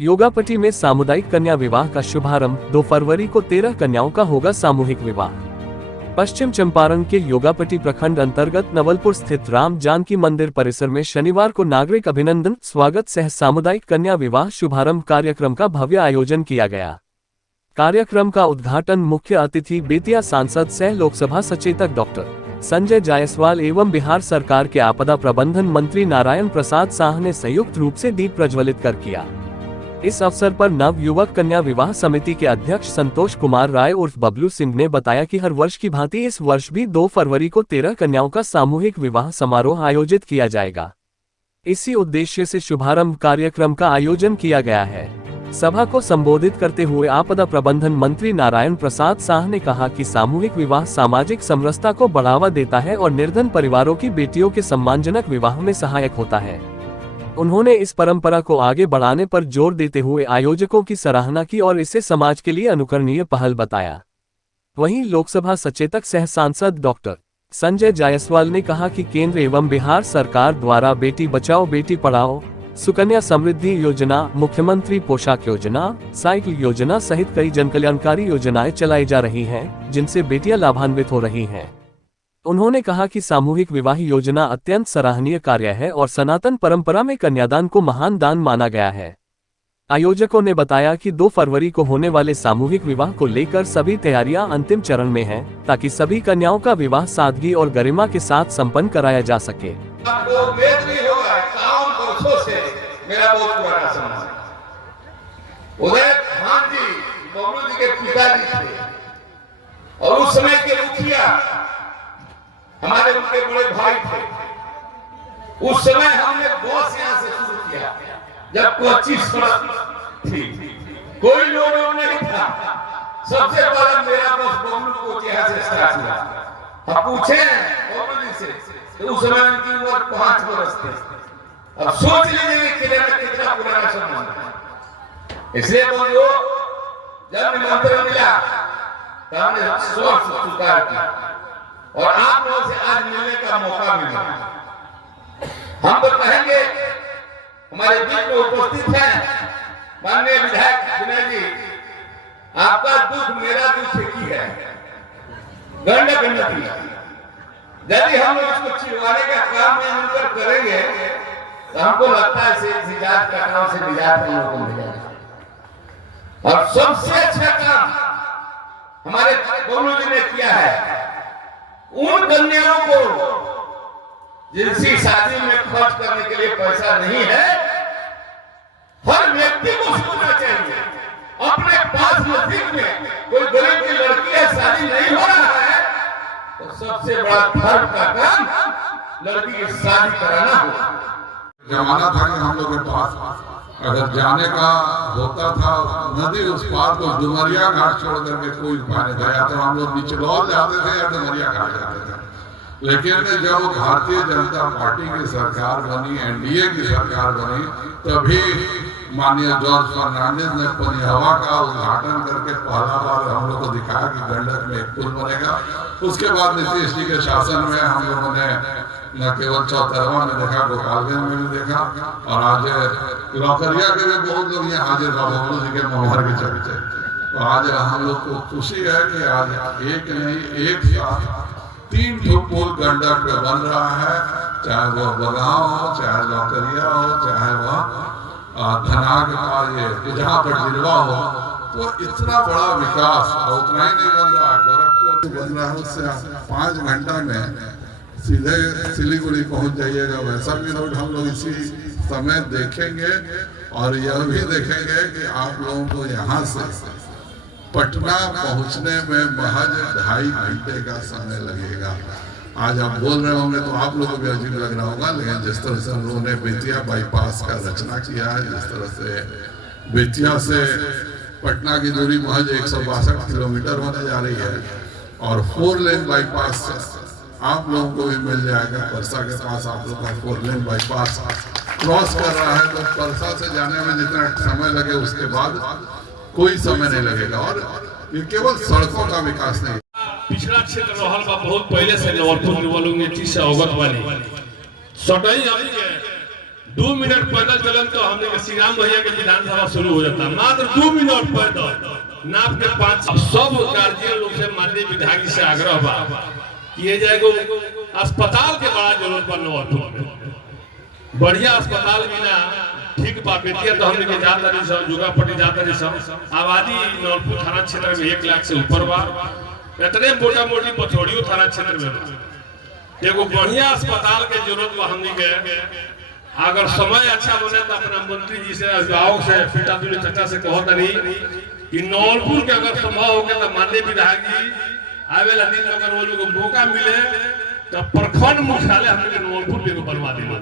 योगापट्टी में सामुदायिक कन्या विवाह का शुभारंभ। 2 फरवरी को 13 कन्याओं का होगा सामूहिक विवाह। पश्चिम चंपारण के योगापट्टी प्रखंड अंतर्गत नवलपुर स्थित राम जानकी मंदिर परिसर में शनिवार को नागरिक अभिनंदन स्वागत सह सामुदायिक कन्या विवाह शुभारंभ कार्यक्रम का भव्य आयोजन किया गया। कार्यक्रम का उद्घाटन मुख्य अतिथि बेतिया सांसद सह लोकसभा सचेतक डॉक्टर संजय जायसवाल एवं बिहार सरकार के आपदा प्रबंधन मंत्री नारायण प्रसाद शाह ने संयुक्त रूप से दीप प्रज्वलित कर किया। इस अवसर पर नव युवक कन्या विवाह समिति के अध्यक्ष संतोष कुमार राय उर्फ बबलू सिंह ने बताया कि हर वर्ष की भांति इस वर्ष भी 2 फरवरी को 13 कन्याओं का सामूहिक विवाह समारोह आयोजित किया जाएगा। इसी उद्देश्य से शुभारंभ कार्यक्रम का आयोजन किया गया है। सभा को संबोधित करते हुए आपदा प्रबंधन मंत्री नारायण प्रसाद शाह ने कहा कि सामूहिक विवाह सामाजिक समरसता को बढ़ावा देता है और निर्धन परिवारों की बेटियों के सम्मानजनक विवाह में सहायक होता है। उन्होंने इस परंपरा को आगे बढ़ाने पर जोर देते हुए आयोजकों की सराहना की और इसे समाज के लिए अनुकरणीय पहल बताया। वहीं लोकसभा सचेतक सह सांसद डॉक्टर संजय जायसवाल ने कहा कि केंद्र एवं बिहार सरकार द्वारा बेटी बचाओ बेटी पढ़ाओ, सुकन्या समृद्धि योजना, मुख्यमंत्री पोशाक योजना, साइकिल योजना सहित कई जनकल्याणकारी योजनाएं चलाई जा रही हैं, जिनसे बेटियां लाभान्वित हो रही हैं। उन्होंने कहा कि सामूहिक विवाह योजना अत्यंत सराहनीय कार्य है और सनातन परंपरा में कन्यादान को महान दान माना गया है। आयोजकों ने बताया कि 2 फरवरी को होने वाले सामूहिक विवाह को लेकर सभी तैयारियां अंतिम चरण में हैं, ताकि सभी कन्याओं का विवाह सादगी और गरिमा के साथ संपन्न कराया जा सके। और उस समय के मुखिया हमारे उनके बड़े भाई थे। उस समय हमने बस यहाँ से शुरू किया जब 25 सड़क थी, कोई लोग नहीं था। सबसे पहले मेरा बस बबलू को यहाँ से स्टार्ट हुआ। हम पूछे बबलू जी से तो उस समय उनकी उम्र 5 वर्ष थी। अब सोच लीजिए कितना पुराना संबंध। इसलिए बबलू जब निमंत्रण मिला तो हमने सोच स्वीकार किया और आप लोगों से आज मिलने का मौका मिला। हम तो कहेंगे हमारे बीच में उपस्थित हैं माननीय विधायक विनय जी, आपका दुख मेरा दुख एक ही है, गंडक नदी। यदि हम लोग इसको छिड़वाने का काम नहीं मिलकर करेंगे तो हमको लगता है से जात का काम से निजात हम लोगों को मिलेगा। और सबसे अच्छा काम हमारे दोनों जी ने किया है, उन कन्याओं को जिनकी शादी में खर्च करने के लिए पैसा नहीं है, हर व्यक्ति को सोचना चाहिए अपने पास नजदीक में कोई गरीब की लड़की है, शादी नहीं हो रहा है, तो सबसे बड़ा धर्म का काम लड़की की शादी कराना हो। जमाना था कि हम लोग के पास अगर जाने का होता था नदी उस पार को डुमरिया घाट छोड़ करके कोई उपाय नहीं था, या तो हम लोग निचलौल जाते थे या डुमरिया घाट जाते थे। लेकिन जब भारतीय जनता पार्टी की सरकार बनी, एनडीए की सरकार बनी, तभी माननीय जॉर्ज फर्नांडिस ने पनिहवा का उद्घाटन करके पहला बार हम लोग को दिखाया कि गंडक में एक पुल बनेगा। उसके बाद नीतीश जी के शासन में हम लोगों ने न केवल चौतरवा में देखा, गोपालगंज में भी देखा, और आज लौकरिया के भी बहुत लोग यहाँ हाजिर बबलू जी के मोहर के चलते। तो आज हम लोग को खुशी है कि आज एक नहीं एक साथ 3 पुल गंडक पे बन रहा है, चाहे वो बगाव हो, चाहे लौकरिया हो, चाहे वह धनाग का ये जहाँ पर जिलवा हो। तो इतना बड़ा विकास और उतना ही नहीं बन रहा है, गोरखपुर बन रहा है, उससे 5 घंटा में सीधे सिलीगुड़ी पहुंच जाइएगा। वैसा भी रोड हम लोग इसी समय देखेंगे और यह भी देखेंगे कि आप लोगों को यहाँ से पटना पहुंचने में महज 2.5 घंटे का समय लगेगा। आज आप बोल रहे होंगे तो आप लोगों को भी अजीब लग रहा होगा, लेकिन जिस तरह से हम लोगों ने बेतिया बाईपास का रचना किया है, जिस तरह से बेतिया से पटना की दूरी महज 162 किलोमीटर होने जा रही है और 4 लेन बाईपास आप लोगों को भी मिल जाएगा। परसा के पास आप लोग का 4 लेन बाईपास क्रॉस कर रहा है, तो परसा से जाने में जितना समय लगे उसके बाद कोई समय नहीं लगेगा। और ये केवल सड़कों का विकास नहीं, पिछड़ा क्षेत्र रहल बा बहुत पहले से नवलपुर से अवगत वाली सटाई 2 मिनट पैदल चलन तो हमने के श्री राम भैया के विधानसभा शुरू हो जाता, मात्र 2 मिनट पैदल नाप के 5 सब गार्जियन लोग से माननीय विधायक से आग्रह बा किए जाएगो अस्पताल के बड़ा जरूरत बा नवलपुर में, बढ़िया अस्पताल बिना ठीक बा। बेटिया तो हमने के जात रही सब जुगापट्टी जात रही सब, आबादी नवलपुर थाना क्षेत्र में 1 लाख से ऊपर बा, इतने मोटा मोटी पथौड़ियों थाना क्षेत्र में एगो बढ़िया अस्पताल के जरूरत बा हमने के। अगर समय अच्छा बने तो अपना मंत्री जी से गाँव से बेटा दूल्हे चचा से कहत नहीं कि नवलपुर के अगर संभव हो गया तो माननीय विधायक जी आवेला दिन अगर वो लोग मौका मिले तो प्रखंड मुख्यालय हमने नवलपुर में बनवा देना।